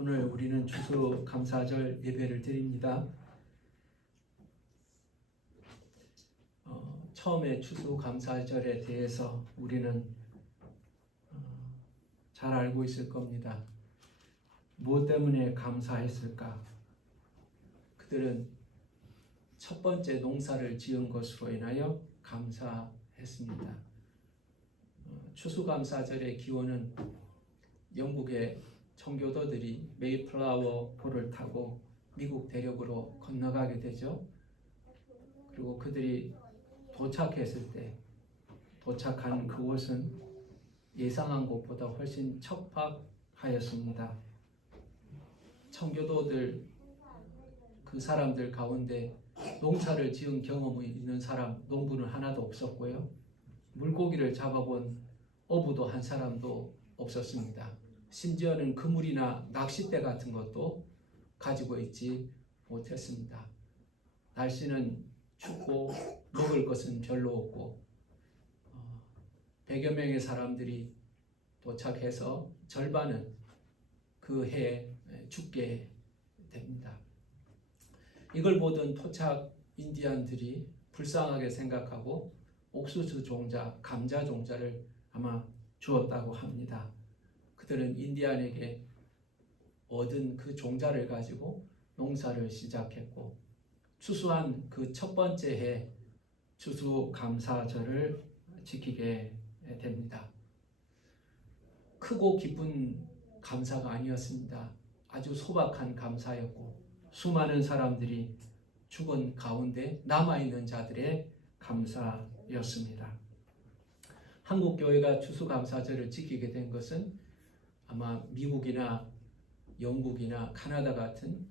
오늘 우리는 추수감사절 예배를 드립니다. 처음에 추수감사절에 대해서 우리는 잘 알고 있을 겁니다. 무엇 때문에 감사했을까? 그들은 첫 번째 농사를 지은 것으로 인하여 감사했습니다. 추수감사절의 기원은 영국의 청교도들이 메이플라워 호를 타고 미국 대륙으로 건너가게 되죠. 그리고 그들이 도착했을 때 도착한 그곳은 예상한 곳보다 훨씬 척박하였습니다. 청교도들 그 사람들 가운데 농사를 지은 경험이 있는 사람, 농부는 하나도 없었고요. 물고기를 잡아본 어부도 한 사람도 없었습니다. 심지어는 그물이나 낚싯대 같은 것도 가지고 있지 못했습니다. 날씨는 춥고 먹을 것은 별로 없고 100여 명의 사람들이 도착해서 절반은 그 해에 죽게 됩니다. 이걸 보던 토착 인디안들이 불쌍하게 생각하고 옥수수 종자, 감자 종자를 아마 주었다고 합니다. 그들은 인디안에게 얻은 그 종자를 가지고 농사를 시작했고 추수한 그 첫 번째 해 추수감사절을 지키게 됩니다. 크고 기쁜 감사가 아니었습니다. 아주 소박한 감사였고 수많은 사람들이 죽은 가운데 남아있는 자들의 감사였습니다. 한국 교회가 추수감사절을 지키게 된 것은 아마 미국이나 영국이나 카나다 같은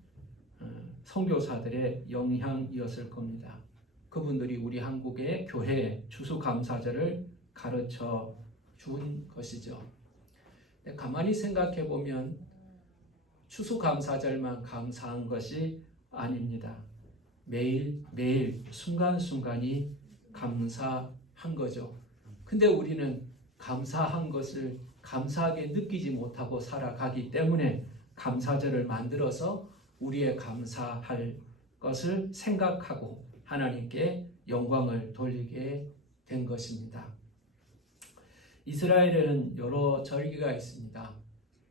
선교사들의 영향이었을 겁니다. 그분들이 우리 한국의 교회 추수감사절을 가르쳐 준 것이죠. 가만히 생각해 보면 추수감사절만 감사한 것이 아닙니다. 매일 순간순간이 감사한 거죠. 근데 우리는 감사한 것을 감사하게 느끼지 못하고 살아가기 때문에 감사절을 만들어서 우리의 감사할 것을 생각하고 하나님께 영광을 돌리게 된 것입니다. 이스라엘에는 여러 절기가 있습니다.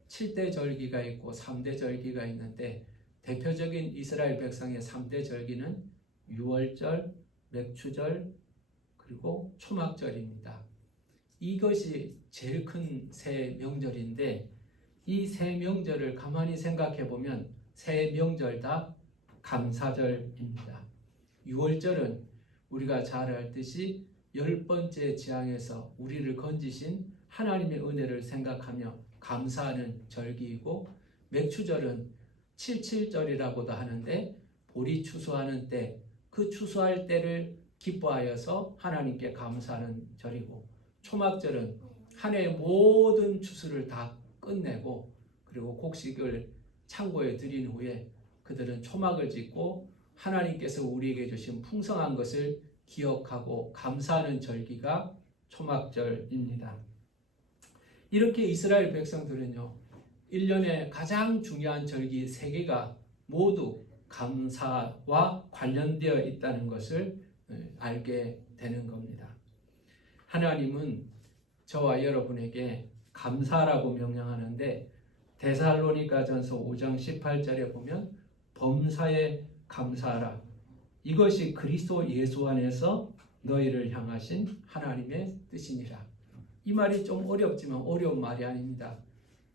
7대 절기가 있고 3대 절기가 있는데 대표적인 이스라엘 백성의 3대 절기는 유월절, 맥추절, 그리고 초막절입니다. 이것이 제일 큰 새 명절인데 이 새 명절을 가만히 생각해 보면 새 명절 다 감사절입니다. 유월절은 우리가 잘 알듯이 10번째 재앙에서 우리를 건지신 하나님의 은혜를 생각하며 감사하는 절기이고 맥추절은 77절이라고도 하는데 보리 추수하는 때 그 추수할 때를 기뻐하여서 하나님께 감사하는 절이고 초막절은 한 해의 모든 추수를 다 끝내고 그리고 곡식을 창고에 들인 후에 그들은 초막을 짓고 하나님께서 우리에게 주신 풍성한 것을 기억하고 감사하는 절기가 초막절입니다. 이렇게 이스라엘 백성들은요 1년에 가장 중요한 절기 3개가 모두 감사와 관련되어 있다는 것을 알게 되는 겁니다. 하나님은 저와 여러분에게 감사라고 명령하는데 데살로니가전서 5장 18절에 보면 범사에 감사하라. 이것이 그리스도 예수 안에서 너희를 향하신 하나님의 뜻이니라. 이 말이 좀 어렵지만 어려운 말이 아닙니다.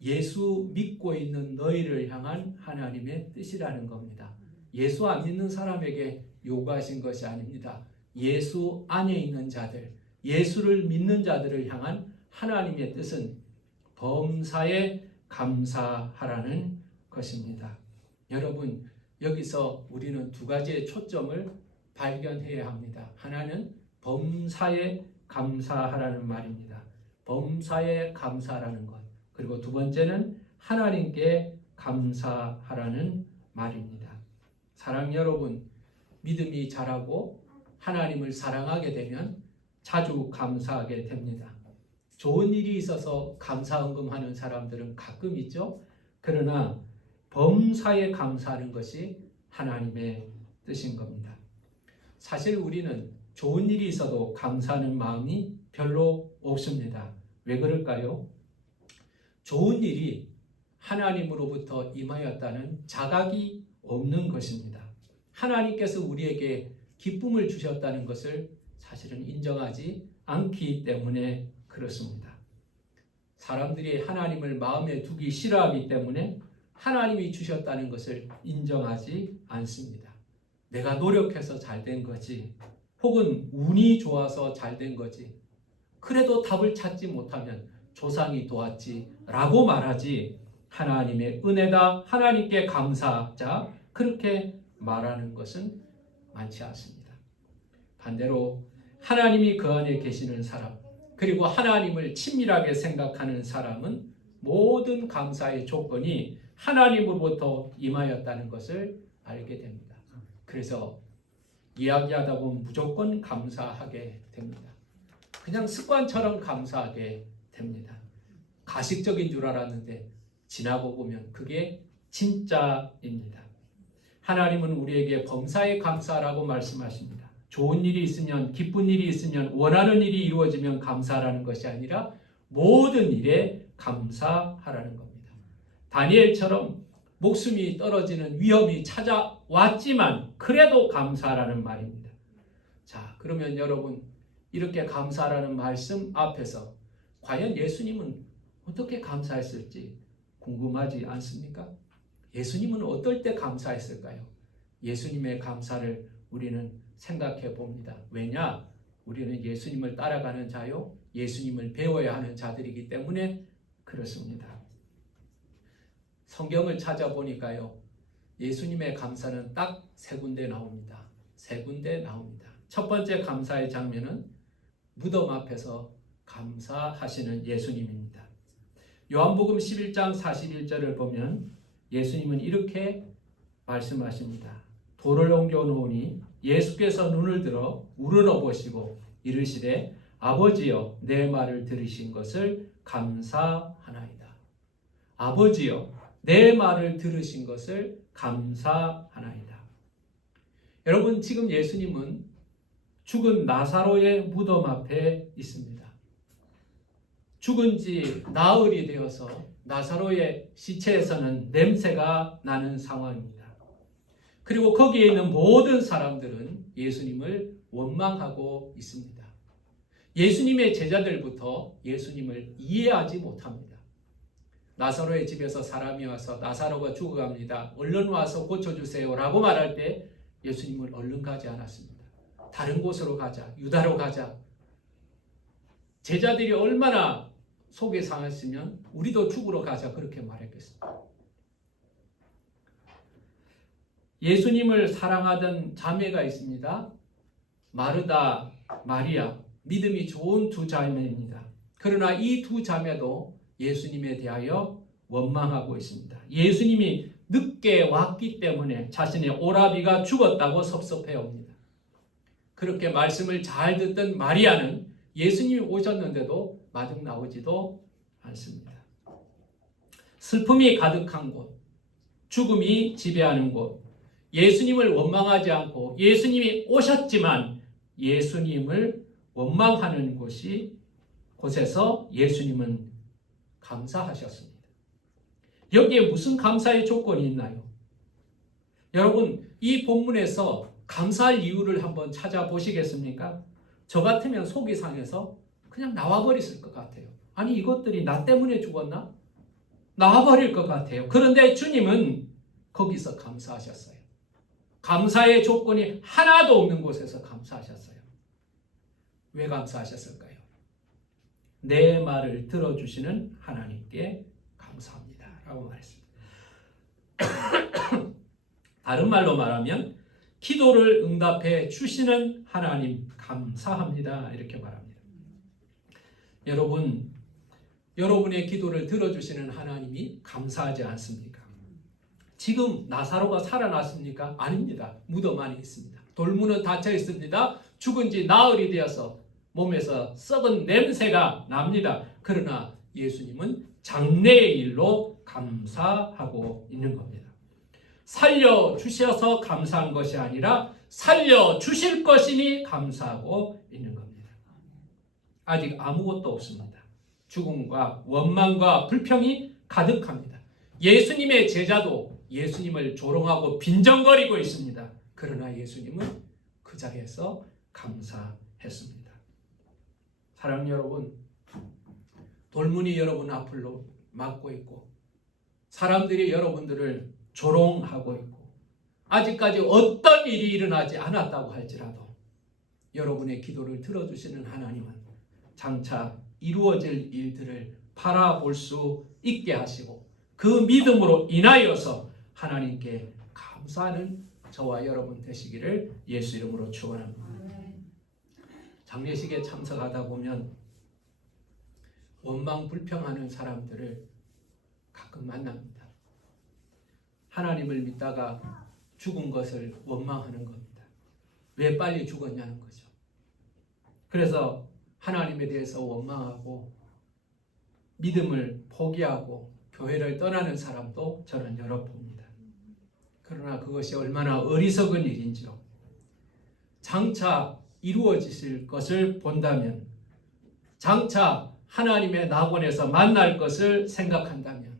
예수 믿고 있는 너희를 향한 하나님의 뜻이라는 겁니다. 예수 안 믿는 사람에게 요구하신 것이 아닙니다. 예수 안에 있는 자들, 예수를 믿는 자들을 향한 하나님의 뜻은 범사에 감사하라는 것입니다. 여러분, 여기서 우리는 두 가지의 초점을 발견해야 합니다. 하나는 범사에 감사하라는 말입니다. 범사에 감사하라는 것. 그리고 두 번째는 하나님께 감사하라는 말입니다. 사랑 여러분, 믿음이 자라고 하나님을 사랑하게 되면 자주 감사하게 됩니다. 좋은 일이 있어서 감사헌금하는 사람들은 가끔 있죠. 그러나 범사에 감사하는 것이 하나님의 뜻인 겁니다. 사실 우리는 좋은 일이 있어도 감사하는 마음이 별로 없습니다. 왜 그럴까요? 좋은 일이 하나님으로부터 임하였다는 자각이 없는 것입니다. 하나님께서 우리에게 기쁨을 주셨다는 것을 사실은 인정하지 않기 때문에 그렇습니다. 사람들이 하나님을 마음에 두기 싫어하기 때문에 하나님이 주셨다는 것을 인정하지 않습니다. 내가 노력해서 잘 된 거지, 혹은 운이 좋아서 잘 된 거지, 그래도 답을 찾지 못하면 조상이 도왔지 라고 말하지, 하나님의 은혜다, 하나님께 감사하자, 그렇게 말하는 것은 많지 않습니다. 반대로 하나님이 그 안에 계시는 사람, 그리고 하나님을 친밀하게 생각하는 사람은 모든 감사의 조건이 하나님으로부터 임하였다는 것을 알게 됩니다. 그래서 이야기하다 보면 무조건 감사하게 됩니다. 그냥 습관처럼 감사하게 됩니다. 가식적인 줄 알았는데 지나고 보면 그게 진짜입니다. 하나님은 우리에게 범사에 감사라고 말씀하십니다. 좋은 일이 있으면, 기쁜 일이 있으면, 원하는 일이 이루어지면 감사하라는 것이 아니라 모든 일에 감사하라는 겁니다. 다니엘처럼 목숨이 떨어지는 위험이 찾아왔지만 그래도 감사하라는 말입니다. 자, 그러면 여러분, 이렇게 감사하라는 말씀 앞에서 과연 예수님은 어떻게 감사했을지 궁금하지 않습니까? 예수님은 어떨 때 감사했을까요? 예수님의 감사를 우리는 생각해 봅니다. 왜냐? 우리는 예수님을 따라가는 자요, 예수님을 배워야 하는 자들이기 때문에 그렇습니다. 성경을 찾아보니까요, 예수님의 감사는 딱 세 군데 나옵니다. 세 군데 나옵니다. 첫 번째 감사의 장면은 무덤 앞에서 감사하시는 예수님입니다. 요한복음 11장 41절을 보면 예수님은 이렇게 말씀하십니다. 돌을 옮겨 놓으니 예수께서 눈을 들어 우러러 보시고 이르시되 아버지여 내 말을 들으신 것을 감사하나이다. 아버지여 내 말을 들으신 것을 감사하나이다. 여러분, 지금 예수님은 죽은 나사로의 무덤 앞에 있습니다. 죽은 지 나흘이 되어서 나사로의 시체에서는 냄새가 나는 상황입니다. 그리고 거기에 있는 모든 사람들은 예수님을 원망하고 있습니다. 예수님의 제자들부터 예수님을 이해하지 못합니다. 나사로의 집에서 사람이 와서 나사로가 죽어갑니다. 얼른 와서 고쳐주세요 라고 말할 때 예수님은 얼른 가지 않았습니다. 다른 곳으로 가자, 유다로 가자. 제자들이 얼마나 속이 상했으면 우리도 죽으러 가자 그렇게 말했겠습니다. 예수님을 사랑하던 자매가 있습니다. 마르다, 마리아, 믿음이 좋은 두 자매입니다. 그러나 이 두 자매도 예수님에 대하여 원망하고 있습니다. 예수님이 늦게 왔기 때문에 자신의 오라비가 죽었다고 섭섭해옵니다. 그렇게 말씀을 잘 듣던 마리아는 예수님이 오셨는데도 마중 나오지도 않습니다. 슬픔이 가득한 곳, 죽음이 지배하는 곳, 예수님을 원망하지 않고 예수님이 오셨지만 예수님을 원망하는 곳에서 예수님은 감사하셨습니다. 여기에 무슨 감사의 조건이 있나요? 여러분, 이 본문에서 감사할 이유를 한번 찾아보시겠습니까? 저 같으면 속이 상해서 그냥 나와버렸을 것 같아요. 아니, 이것들이 나 때문에 죽었나? 나와버릴 것 같아요. 그런데 주님은 거기서 감사하셨어요. 감사의 조건이 하나도 없는 곳에서 감사하셨어요. 왜 감사하셨을까요? 내 말을 들어주시는 하나님께 감사합니다 라고 말했습니다. 다른 말로 말하면 기도를 응답해 주시는 하나님 감사합니다 이렇게 말합니다. 여러분, 여러분의 기도를 들어주시는 하나님이 감사하지 않습니까? 지금 나사로가 살아났습니까? 아닙니다. 무덤 안에 있습니다. 돌문은 닫혀 있습니다. 죽은 지 나흘이 되어서 몸에서 썩은 냄새가 납니다. 그러나 예수님은 장래의 일로 감사하고 있는 겁니다. 살려주셔서 감사한 것이 아니라 살려주실 것이니 감사하고 있는 겁니다. 아직 아무것도 없습니다. 죽음과 원망과 불평이 가득합니다. 예수님의 제자도 예수님을 조롱하고 빈정거리고 있습니다. 그러나 예수님은 그 자리에서 감사했습니다. 사랑하는 여러분, 돌문이 여러분 앞을 막고 있고 사람들이 여러분들을 조롱하고 있고 아직까지 어떤 일이 일어나지 않았다고 할지라도 여러분의 기도를 들어주시는 하나님은 장차 이루어질 일들을 바라볼 수 있게 하시고 그 믿음으로 인하여서 하나님께 감사하는 저와 여러분 되시기를 예수 이름으로 축원합니다. 장례식에 참석하다 보면 원망 불평하는 사람들을 가끔 만납니다. 하나님을 믿다가 죽은 것을 원망하는 겁니다. 왜 빨리 죽었냐는 거죠. 그래서 하나님에 대해서 원망하고 믿음을 포기하고 교회를 떠나는 사람도 저는 여러 봅니다. 그러나 그것이 얼마나 어리석은 일인지요. 장차 이루어지실 것을 본다면, 장차 하나님의 낙원에서 만날 것을 생각한다면,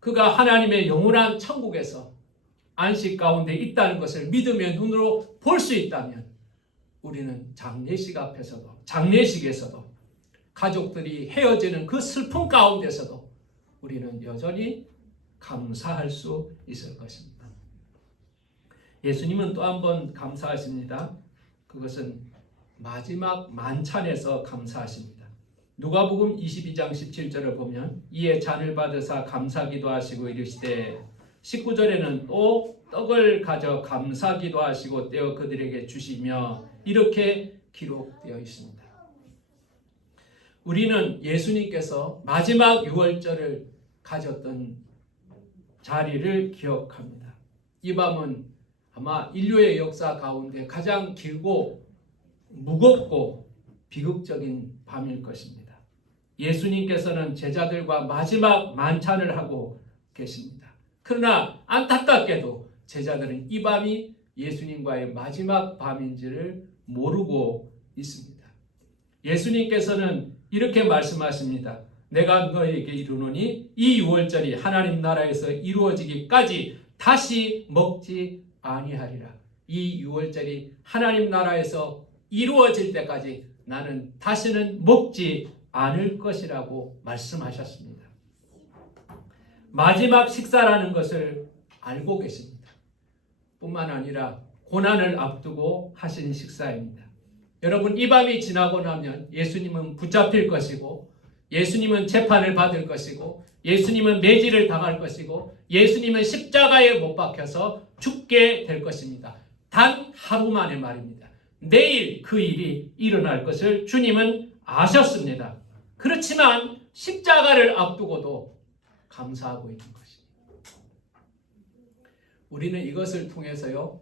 그가 하나님의 영원한 천국에서 안식 가운데 있다는 것을 믿음의 눈으로 볼 수 있다면 우리는 장례식에서도 가족들이 헤어지는 그 슬픔 가운데서도 우리는 여전히 감사할 수 있을 것입니다. 예수님은 또 한 번 감사하십니다. 그것은 마지막 만찬에서 감사하십니다. 누가복음 22장 17절을 보면 이에 잔을 받으사 감사기도 하시고 이르시되 19절에는 또 떡을 가져 감사기도 하시고 떼어 그들에게 주시며 이렇게 기록되어 있습니다. 우리는 예수님께서 마지막 유월절을 가졌던 자리를 기억합니다. 이 밤은 아마 인류의 역사 가운데 가장 길고 무겁고 비극적인 밤일 것입니다. 예수님께서는 제자들과 마지막 만찬을 하고 계십니다. 그러나 안타깝게도 제자들은 이 밤이 예수님과의 마지막 밤인지를 모르고 있습니다. 예수님께서는 이렇게 말씀하십니다. 내가 너에게 이르노니 이 유월절이 하나님 나라에서 이루어지기까지 다시 먹지 아니하리라. 이 유월절이 하나님 나라에서 이루어질 때까지 나는 다시는 먹지 않을 것이라고 말씀하셨습니다. 마지막 식사라는 것을 알고 계십니다. 뿐만 아니라 고난을 앞두고 하신 식사입니다. 여러분, 이 밤이 지나고 나면 예수님은 붙잡힐 것이고 예수님은 재판을 받을 것이고 예수님은 매질을 당할 것이고 예수님은 십자가에 못 박혀서 죽게 될 것입니다. 단 하루 만의 말입니다. 내일 그 일이 일어날 것을 주님은 아셨습니다. 그렇지만 십자가를 앞두고도 감사하고 있는 것입니다. 우리는 이것을 통해서요,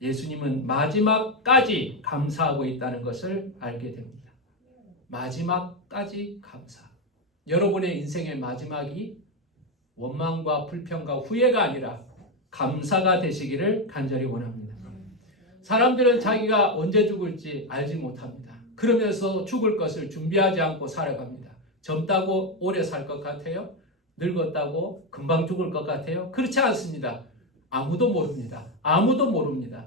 예수님은 마지막까지 감사하고 있다는 것을 알게 됩니다. 마지막까지 감사. 여러분의 인생의 마지막이 원망과 불평과 후회가 아니라 감사가 되시기를 간절히 원합니다. 사람들은 자기가 언제 죽을지 알지 못합니다. 그러면서 죽을 것을 준비하지 않고 살아갑니다. 젊다고 오래 살 것 같아요? 늙었다고 금방 죽을 것 같아요? 그렇지 않습니다. 아무도 모릅니다. 아무도 모릅니다.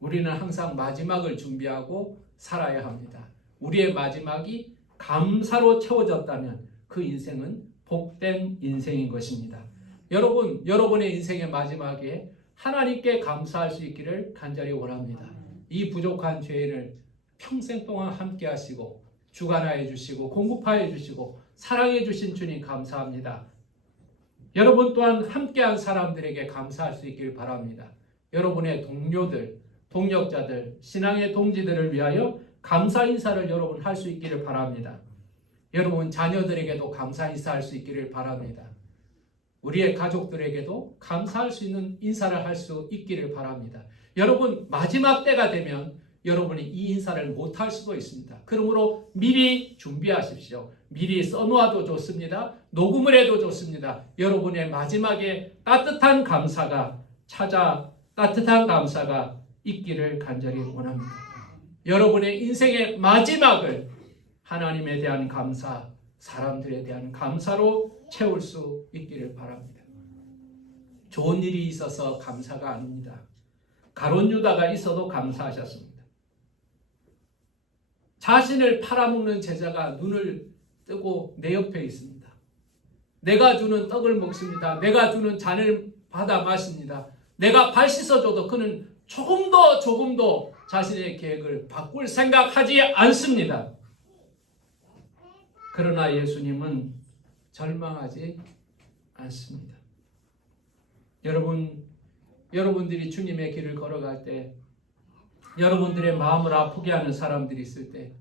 우리는 항상 마지막을 준비하고 살아야 합니다. 우리의 마지막이 감사로 채워졌다면 그 인생은 복된 인생인 것입니다. 여러분, 여러분의 인생의 마지막에 하나님께 감사할 수 있기를 간절히 원합니다. 이 부족한 죄인을 평생 동안 함께 하시고 주관하여 주시고 공급하여 주시고 사랑해 주신 주님 감사합니다. 여러분 또한 함께한 사람들에게 감사할 수 있기를 바랍니다. 여러분의 동료들, 동역자들, 신앙의 동지들을 위하여 감사 인사를 여러분 할 수 있기를 바랍니다. 여러분 자녀들에게도 감사 인사할 수 있기를 바랍니다. 우리의 가족들에게도 감사할 수 있는 인사를 할 수 있기를 바랍니다. 여러분 마지막 때가 되면 여러분이 이 인사를 못할 수도 있습니다. 그러므로 미리 준비하십시오. 미리 써놓아도 좋습니다. 녹음을 해도 좋습니다. 여러분의 마지막에 따뜻한 감사가 있기를 간절히 원합니다. 여러분의 인생의 마지막을 하나님에 대한 감사, 사람들에 대한 감사로 채울 수 있기를 바랍니다. 좋은 일이 있어서 감사가 아닙니다. 가룟 유다가 있어도 감사하셨습니다. 자신을 팔아먹는 제자가 눈을 뜨고 내 옆에 있습니다. 내가 주는 떡을 먹습니다. 내가 주는 잔을 받아 마십니다. 내가 발 씻어줘도 그는 조금도 자신의 계획을 바꿀 생각하지 않습니다. 그러나 예수님은 절망하지 않습니다. 여러분들이 주님의 길을 걸어갈 때, 여러분들의 마음을 아프게 하는 사람들이 있을 때,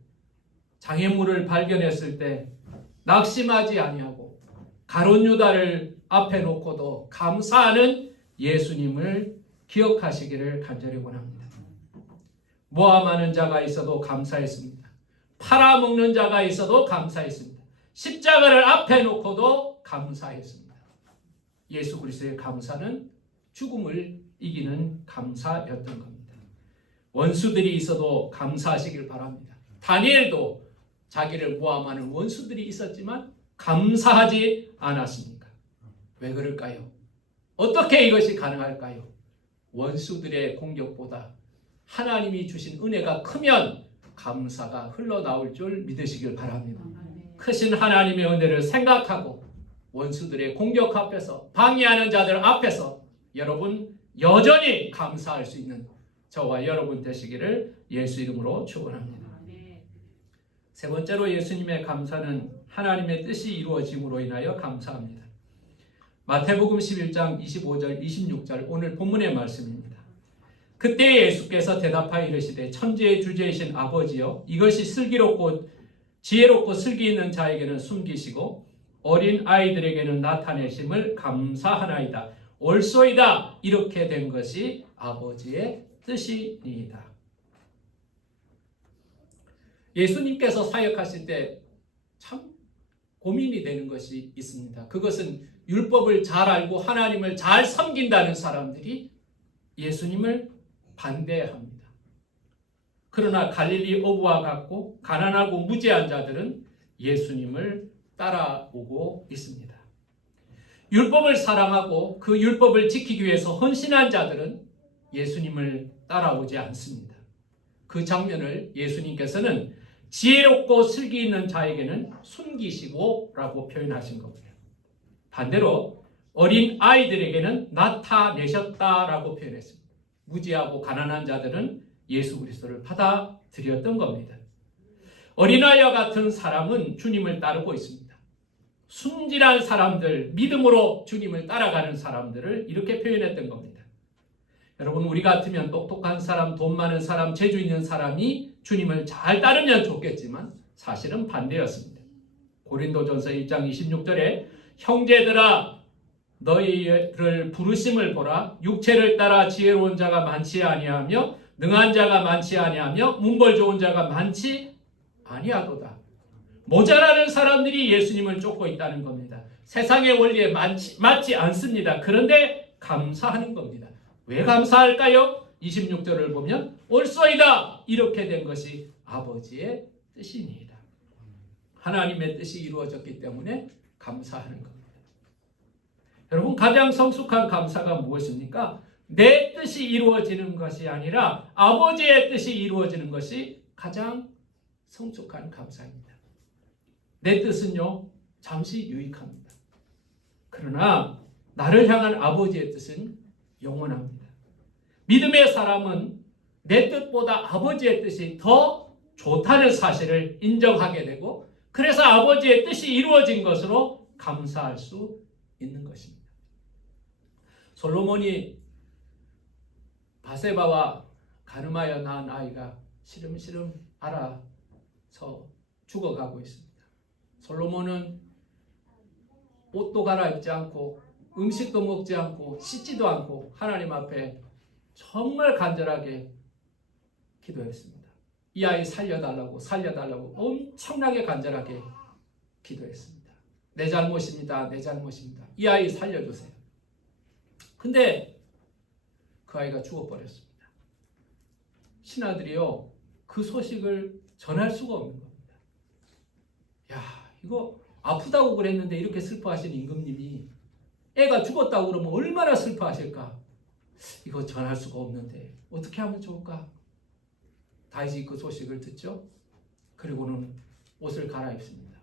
장애물을 발견했을 때 낙심하지 아니하고 가룟 유다를 앞에 놓고도 감사하는 예수님을 기억하시기를 간절히 원합니다. 모함하는 자가 있어도 감사했습니다. 팔아먹는 자가 있어도 감사했습니다. 십자가를 앞에 놓고도 감사했습니다. 예수 그리스도의 감사는 죽음을 이기는 감사였던 겁니다. 원수들이 있어도 감사하시길 바랍니다. 다니엘도 자기를 모함하는 원수들이 있었지만 감사하지 않았습니까? 왜 그럴까요? 어떻게 이것이 가능할까요? 원수들의 공격보다 하나님이 주신 은혜가 크면 감사가 흘러나올 줄 믿으시길 바랍니다. 크신 하나님의 은혜를 생각하고 원수들의 공격 앞에서, 방해하는 자들 앞에서 여러분 여전히 감사할 수 있는 저와 여러분 되시기를 예수 이름으로 축원합니다. 세 번째로 예수님의 감사는 하나님의 뜻이 이루어짐으로 인하여 감사합니다. 마태복음 11장 25절 26절 오늘 본문의 말씀입니다. 그때 예수께서 대답하여 이르시되 천지의 주제이신 아버지여, 이것이 슬기롭고 지혜롭고 슬기 있는 자에게는 숨기시고 어린 아이들에게는 나타내심을 감사하나이다. 옳소이다. 이렇게 된 것이 아버지의 뜻이니이다. 예수님께서 사역하실 때 참 고민이 되는 것이 있습니다. 그것은 율법을 잘 알고 하나님을 잘 섬긴다는 사람들이 예수님을 반대합니다. 그러나 갈릴리 어부와 같고 가난하고 무지한 자들은 예수님을 따라오고 있습니다. 율법을 사랑하고 그 율법을 지키기 위해서 헌신한 자들은 예수님을 따라오지 않습니다. 그 장면을 예수님께서는 지혜롭고 슬기 있는 자에게는 숨기시고 라고 표현하신 겁니다. 반대로 어린 아이들에게는 나타내셨다라고 표현했습니다. 무지하고 가난한 자들은 예수 그리스도를 받아들였던 겁니다. 어린아이와 같은 사람은 주님을 따르고 있습니다. 순진한 사람들, 믿음으로 주님을 따라가는 사람들을 이렇게 표현했던 겁니다. 여러분, 우리 같으면 똑똑한 사람, 돈 많은 사람, 재주 있는 사람이 주님을 잘 따르면 좋겠지만 사실은 반대였습니다. 고린도전서 1장 26절에 형제들아 너희를 부르심을 보라. 육체를 따라 지혜로운 자가 많지 아니하며 능한 자가 많지 아니하며 문벌 좋은 자가 많지 아니하도다. 모자라는 사람들이 예수님을 쫓고 있다는 겁니다. 세상의 원리에 맞지 않습니다. 그런데 감사하는 겁니다. 왜 감사할까요? 26절을 보면 옳소이다. 이렇게 된 것이 아버지의 뜻이니이다. 하나님의 뜻이 이루어졌기 때문에 감사하는 겁니다. 여러분, 가장 성숙한 감사가 무엇입니까? 내 뜻이 이루어지는 것이 아니라 아버지의 뜻이 이루어지는 것이 가장 성숙한 감사입니다. 내 뜻은요, 잠시 유익합니다. 그러나 나를 향한 아버지의 뜻은 영원합니다. 믿음의 사람은 내 뜻보다 아버지의 뜻이 더 좋다는 사실을 인정하게 되고, 그래서 아버지의 뜻이 이루어진 것으로 감사할 수 있는 것입니다. 솔로몬이 바세바와 가늠하여 낳은 아이가 시름시름 앓아서 죽어가고 있습니다. 솔로몬은 옷도 갈아입지 않고 음식도 먹지 않고 씻지도 않고 하나님 앞에 정말 간절하게 기도했습니다. 이 아이 살려달라고 엄청나게 간절하게 기도했습니다. 내 잘못입니다. 내 잘못입니다. 이 아이 살려주세요. 근데 그 아이가 죽어버렸습니다. 신하들이요, 그 소식을 전할 수가 없는 겁니다. 야, 이거 아프다고 그랬는데 이렇게 슬퍼하신 임금님이 애가 죽었다고 그러면 얼마나 슬퍼하실까? 이거 전할 수가 없는데 어떻게 하면 좋을까? 다윗이 그 소식을 듣죠. 그리고는 옷을 갈아입습니다.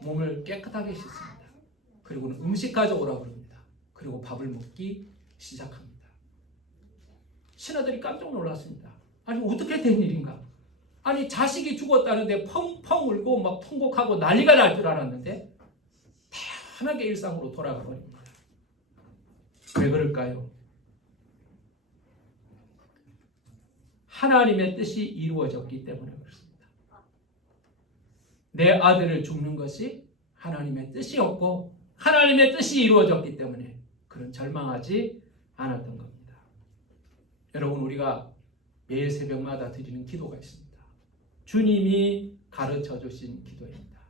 몸을 깨끗하게 씻습니다. 그리고는 음식 가져오라고 그럽니다. 그리고 밥을 먹기 시작합니다. 신하들이 깜짝 놀랐습니다. 아니, 어떻게 된 일인가? 아니, 자식이 죽었다는데 펑펑 울고 막 통곡하고 난리가 날 줄 알았는데 편하게 일상으로 돌아가 버립니다. 왜 그럴까요? 하나님의 뜻이 이루어졌기 때문에 그렇습니다. 내 아들을 죽는 것이 하나님의 뜻이었고 하나님의 뜻이 이루어졌기 때문에 그는 절망하지 않았던 겁니다. 여러분, 우리가 매일 새벽마다 드리는 기도가 있습니다. 주님이 가르쳐 주신 기도입니다.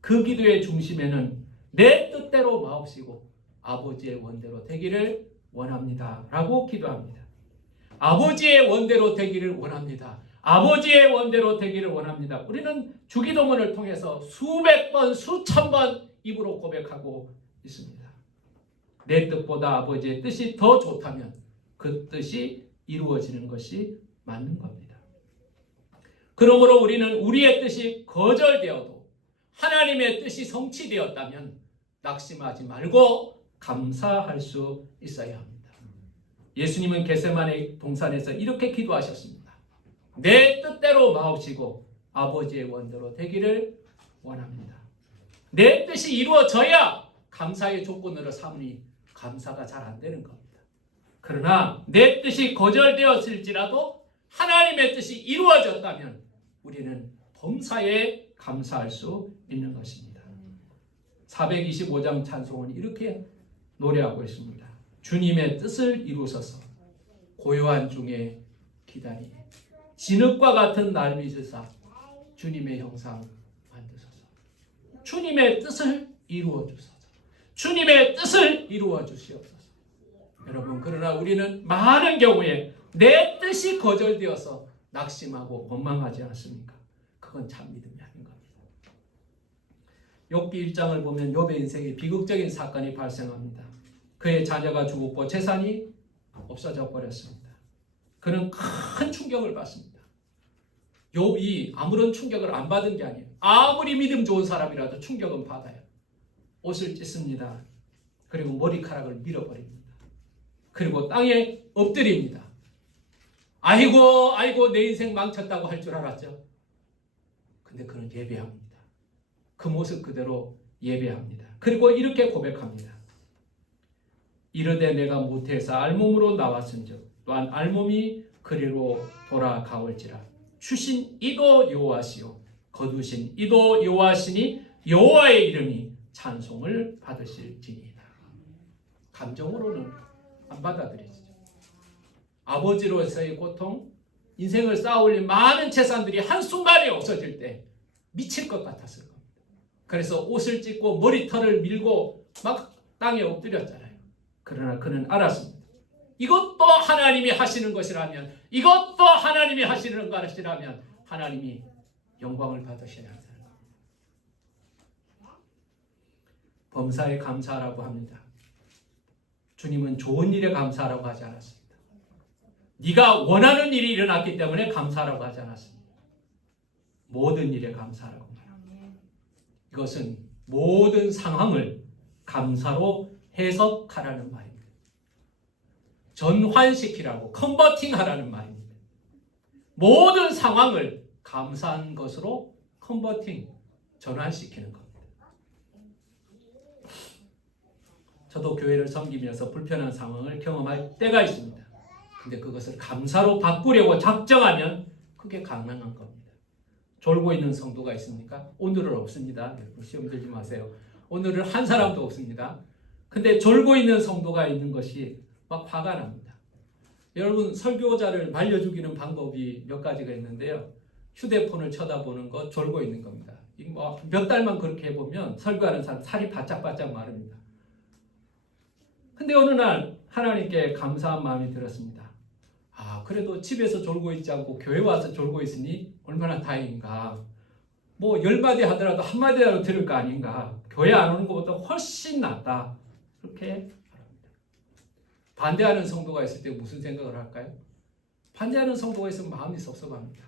그 기도의 중심에는 내 뜻대로 마옵시고 아버지의 원대로 되기를 원합니다 라고 기도합니다. 아버지의 원대로 되기를 원합니다. 아버지의 원대로 되기를 원합니다. 우리는 주기도문을 통해서 수백 번, 수천 번 입으로 고백하고 있습니다. 내 뜻보다 아버지의 뜻이 더 좋다면 그 뜻이 이루어지는 것이 맞는 겁니다. 그러므로 우리는 우리의 뜻이 거절되어도 하나님의 뜻이 성취되었다면 낙심하지 말고 감사할 수 있어야 합니다. 예수님은 겟세마네 동산에서 이렇게 기도하셨습니다. 내 뜻대로 마옵시고 아버지의 원대로 되기를 원합니다. 내 뜻이 이루어져야 감사의 조건으로 삼으니 감사가 잘 안 되는 겁니다. 그러나 내 뜻이 거절되었을지라도 하나님의 뜻이 이루어졌다면 우리는 범사에 감사할 수 있는 것입니다. 425장 찬송은 이렇게 노래하고 있습니다. 주님의 뜻을 이루소서 고요한 중에 기다리 진흙과 같은 날 믿으사 주님의 형상 만드소서. 주님의 뜻을 이루어 주소서. 주님의 뜻을 이루어 주시옵소서. 여러분, 그러나 우리는 많은 경우에 내 뜻이 거절되어서 낙심하고 원망하지 않습니까? 그건 참 믿음이 아닌 겁니다. 욥기 1장을 보면 욥의 인생에 비극적인 사건이 발생합니다. 그의 자녀가 죽었고 재산이 없어져 버렸습니다. 그는 큰 충격을 받습니다. 욥이 아무런 충격을 안 받은 게 아니에요. 아무리 믿음 좋은 사람이라도 충격은 받아요. 옷을 찢습니다. 그리고 머리카락을 밀어버립니다. 그리고 땅에 엎드립니다. 아이고 내 인생 망쳤다고 할 줄 알았죠. 근데 그는 예배합니다. 그 모습 그대로 예배합니다. 그리고 이렇게 고백합니다. 이르되 내가 모태에서 알몸으로 나왔은즉 또한 알몸이 그리로 돌아가올지라. 주신 이도 여호와시요 거두신 이도 여호와시니 여호와의 이름이 찬송을 받으실지니이다. 감정으로는 안 받아들이죠. 아버지로서의 고통, 인생을 쌓아올린 많은 재산들이 한순간에 없어질 때 미칠 것 같았을 겁니다. 그래서 옷을 찢고 머리털을 밀고 막 땅에 엎드렸잖아요. 그러나 그는 알았습니다. 이것도 하나님이 하시는 것이라면, 이것도 하나님이 하시는 것이라면 하나님이 영광을 받으셔야 한다는 겁니다. 범사에 감사하라고 합니다. 주님은 좋은 일에 감사하라고 하지 않았습니다. 네가 원하는 일이 일어났기 때문에 감사하라고 하지 않았습니다. 모든 일에 감사하라고 말합니다. 이것은 모든 상황을 감사로 해석하라는 말입니다. 전환시키라고, 컨버팅하라는 말입니다. 모든 상황을 감사한 것으로 컨버팅, 전환시키는 겁니다. 저도 교회를 섬기면서 불편한 상황을 경험할 때가 있습니다. 근데 그것을 감사로 바꾸려고 작정하면 그게 가능한 겁니다. 졸고 있는 성도가 있습니까? 오늘은 없습니다. 시험 들지 마세요. 오늘은 한 사람도 없습니다. 근데 졸고 있는 성도가 있는 것이 막 화가 납니다. 여러분 설교자를 말려 죽이는 방법이 몇 가지가 있는데요. 휴대폰을 쳐다보는 거, 졸고 있는 겁니다. 몇 달만 그렇게 해보면 설교하는 사람 살이 바짝바짝 마릅니다. 근데 어느 날 하나님께 감사한 마음이 들었습니다. 그래도 집에서 졸고 있지 않고 교회 와서 졸고 있으니 얼마나 다행인가. 10마디 하더라도 한마디라도 들을 거 아닌가. 교회 안 오는 것보다 훨씬 낫다. 그렇게 말합니다. 반대하는 성도가 있을 때 무슨 생각을 할까요? 반대하는 성도가 있으면 마음이 섭섭합니다.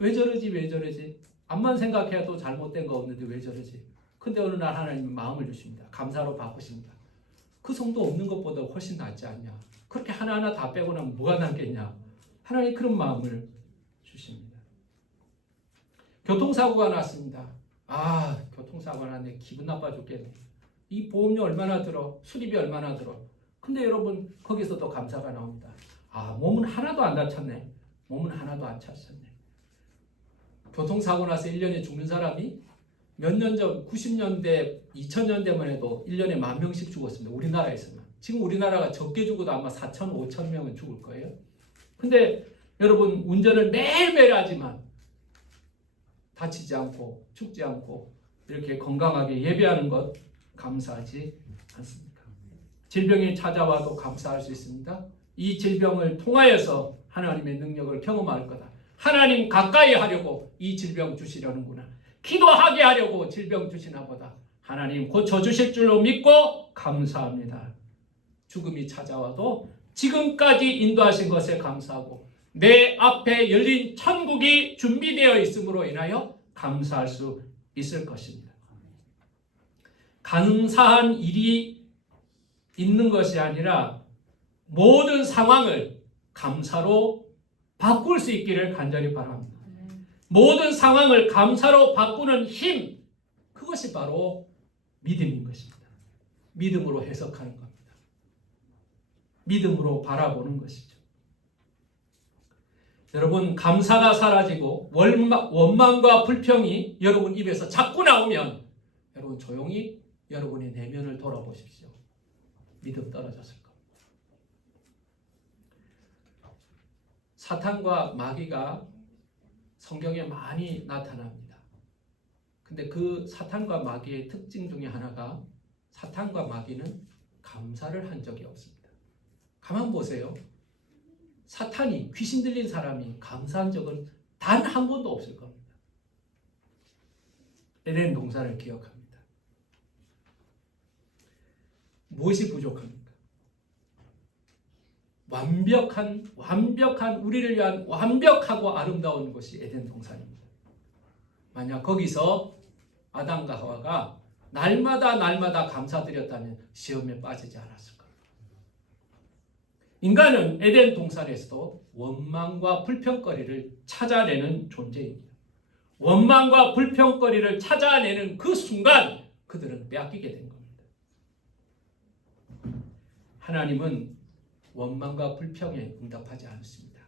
왜 저러지? 암만 생각해도 잘못된 거 없는데 왜 저러지? 근데 어느 날 하나님은 마음을 주십니다. 감사로 바꾸십니다. 그 성도 없는 것보다 훨씬 낫지 않냐? 그렇게 하나하나 다 빼고 나면 뭐가 남겠냐? 하나님 그런 마음을 주십니다. 교통사고가 났습니다. 교통사고가 났네. 기분 나빠 죽겠네. 이 보험료 얼마나 들어? 수리비 얼마나 들어? 근데 여러분 거기서도 감사가 나옵니다. 몸은 하나도 안 다쳤네. 몸은 하나도 안 다쳤네. 교통사고 나서 1년에 죽는 사람이 몇 년 전 90년대 2000년대만 해도 1년에 10,000명씩 죽었습니다. 우리나라에서만. 지금 우리나라가 적게 죽어도 아마 4,000, 5,000명은 죽을 거예요. 근데 여러분 운전을 매일매일 하지만 다치지 않고 죽지 않고 이렇게 건강하게 예배하는 것 감사하지 않습니까? 질병이 찾아와도 감사할 수 있습니다. 이 질병을 통하여서 하나님의 능력을 경험할 거다. 하나님 가까이 하려고 이 질병 주시려는구나. 기도하게 하려고 질병 주시나 보다. 하나님 고쳐주실 줄로 믿고 감사합니다. 죽음이 찾아와도 지금까지 인도하신 것에 감사하고 내 앞에 열린 천국이 준비되어 있음으로 인하여 감사할 수 있을 것입니다. 감사한 일이 있는 것이 아니라 모든 상황을 감사로 바꿀 수 있기를 간절히 바랍니다. 모든 상황을 감사로 바꾸는 힘, 그것이 바로 믿음인 것입니다. 믿음으로 해석하는 겁니다. 믿음으로 바라보는 것이죠. 여러분 감사가 사라지고 원망과 불평이 여러분 입에서 자꾸 나오면 여러분 조용히 여러분의 내면을 돌아보십시오. 믿음 떨어졌을 겁니다. 사탄과 마귀가 성경에 많이 나타납니다. 근데 그 사탄과 마귀의 특징 중에 하나가 사탄과 마귀는 감사를 한 적이 없습니다. 가만 보세요. 사탄이 귀신 들린 사람이 감사한 적은 단 한 번도 없을 겁니다. 에덴 동산을 기억합니다. 무엇이 부족합니까? 완벽한 우리를 위한 완벽하고 아름다운 곳이 에덴 동산입니다. 만약 거기서 아담과 하와가 날마다 감사드렸다면 시험에 빠지지 않았을 겁니다. 인간은 에덴 동산에서도 원망과 불평거리를 찾아내는 존재입니다. 원망과 불평거리를 찾아내는 그 순간 그들은 빼앗기게 된 겁니다. 하나님은 원망과 불평에 응답하지 않습니다.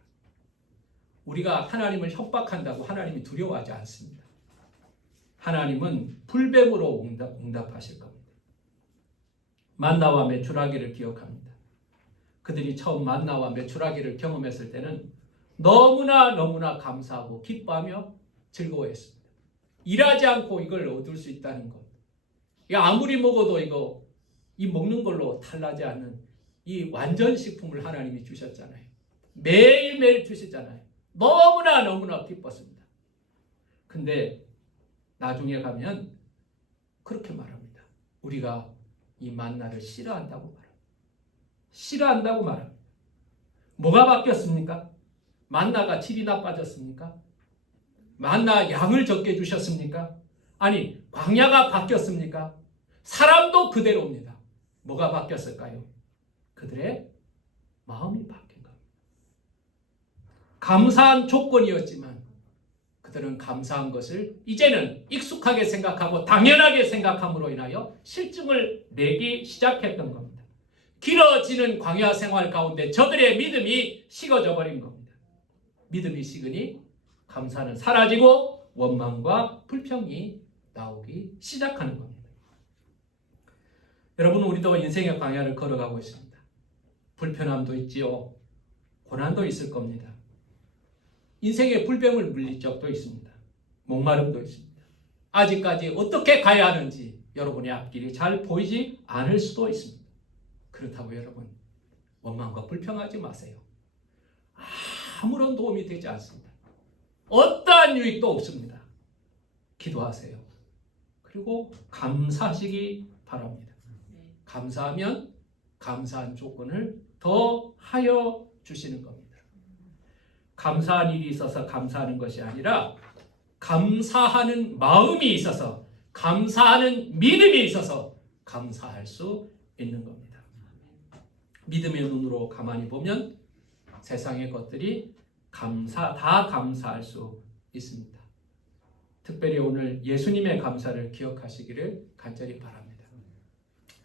우리가 하나님을 협박한다고 하나님이 두려워하지 않습니다. 하나님은 불뱀으로 응답하실 겁니다. 만나와 메추라기를 기억합니다. 그들이 처음 만나와 메추라기를 경험했을 때는 너무나 감사하고 기뻐하며 즐거워했습니다. 일하지 않고 이걸 얻을 수 있다는 것. 아무리 먹어도 이 먹는 걸로 탈나지 않는 이 완전식품을 하나님이 주셨잖아요. 매일매일 주시잖아요. 너무나 기뻤습니다. 근데 나중에 가면 그렇게 말합니다. 우리가 이 만나를 싫어한다고 말합니다. 뭐가 바뀌었습니까? 만나가 질이 나빠졌습니까? 만나 양을 적게 주셨습니까? 아니 광야가 바뀌었습니까? 사람도 그대로입니다. 뭐가 바뀌었을까요? 그들의 마음이 바뀐 겁니다. 감사한 조건이었지만 그들은 감사한 것을 이제는 익숙하게 생각하고 당연하게 생각함으로 인하여 실증을 내기 시작했던 겁니다. 길어지는 광야 생활 가운데 저들의 믿음이 식어져 버린 겁니다. 믿음이 식으니 감사는 사라지고 원망과 불평이 나오기 시작하는 겁니다. 여러분 우리도 인생의 광야를 걸어가고 있습니다. 불편함도 있지요. 고난도 있을 겁니다. 인생의 불뱀을 물릴 적도 있습니다. 목마름도 있습니다. 아직까지 어떻게 가야 하는지 여러분의 앞길이 잘 보이지 않을 수도 있습니다. 그렇다고 여러분 원망과 불평하지 마세요. 아무런 도움이 되지 않습니다. 어떠한 유익도 없습니다. 기도하세요. 그리고 감사하시기 바랍니다. 감사하면 감사한 조건을 더 하여 주시는 겁니다. 감사한 일이 있어서 감사하는 것이 아니라 감사하는 마음이 있어서, 감사하는 믿음이 있어서 감사할 수 있는 겁니다. 믿음의 눈으로 가만히 보면 세상의 것들이 다 감사할 수 있습니다. 특별히 오늘 예수님의 감사를 기억하시기를 간절히 바랍니다.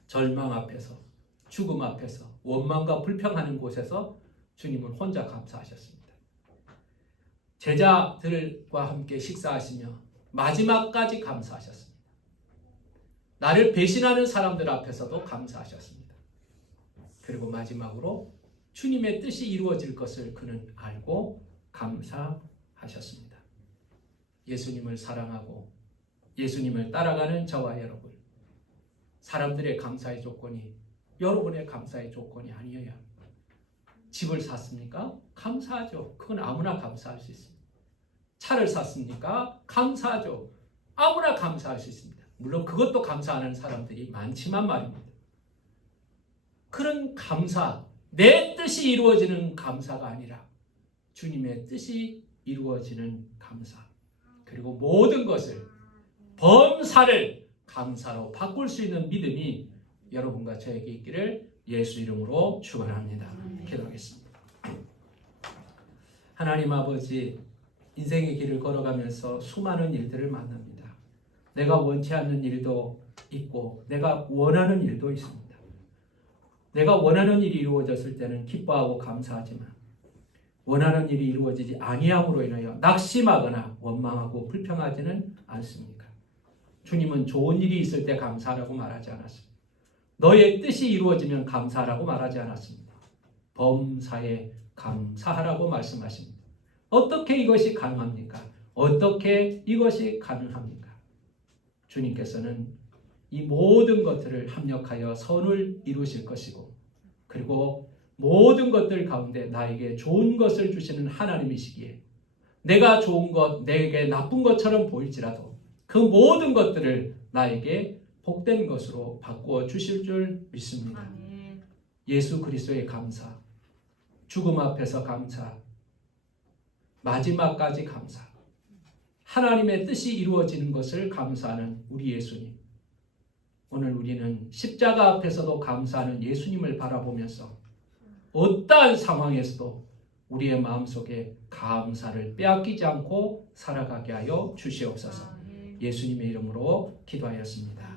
절망 앞에서, 죽음 앞에서, 원망과 불평하는 곳에서 주님은 혼자 감사하셨습니다. 제자들과 함께 식사하시며 마지막까지 감사하셨습니다. 나를 배신하는 사람들 앞에서도 감사하셨습니다. 그리고 마지막으로 주님의 뜻이 이루어질 것을 그는 알고 감사하셨습니다. 예수님을 사랑하고 예수님을 따라가는 저와 여러분, 사람들의 감사의 조건이 여러분의 감사의 조건이 아니어야 합니다. 집을 샀습니까? 감사하죠. 그건 아무나 감사할 수 있습니다. 차를 샀습니까? 감사하죠. 아무나 감사할 수 있습니다. 물론 그것도 감사하는 사람들이 많지만 말입니다. 그런 감사, 내 뜻이 이루어지는 감사가 아니라 주님의 뜻이 이루어지는 감사, 그리고 모든 것을, 범사를 감사로 바꿀 수 있는 믿음이 여러분과 저에게 있기를 예수 이름으로 축원합니다. 기도하겠습니다. 하나님 아버지, 인생의 길을 걸어가면서 수많은 일들을 만납니다. 내가 원치 않는 일도 있고 내가 원하는 일도 있습니다. 내가 원하는 일이 이루어졌을 때는 기뻐하고 감사하지만 원하는 일이 이루어지지 아니함으로 인하여 낙심하거나 원망하고 불평하지는 않습니까? 주님은 좋은 일이 있을 때 감사하라고 말하지 않았습니다. 너의 뜻이 이루어지면 감사하라고 말하지 않았습니다. 범사에 감사하라고 말씀하십니다. 어떻게 이것이 가능합니까? 어떻게 이것이 가능합니까? 주님께서는 이 모든 것들을 합력하여 선을 이루실 것이고, 그리고 모든 것들 가운데 나에게 좋은 것을 주시는 하나님이시기에 내가 좋은 것, 내게 나쁜 것처럼 보일지라도 그 모든 것들을 나에게 복된 것으로 바꾸어 주실 줄 믿습니다. 예수 그리스도의 감사, 죽음 앞에서 감사, 마지막까지 감사, 하나님의 뜻이 이루어지는 것을 감사하는 우리 예수님. 오늘 우리는 십자가 앞에서도 감사하는 예수님을 바라보면서 어떠한 상황에서도 우리의 마음속에 감사를 빼앗기지 않고 살아가게 하여 주시옵소서. 예수님의 이름으로 기도하였습니다.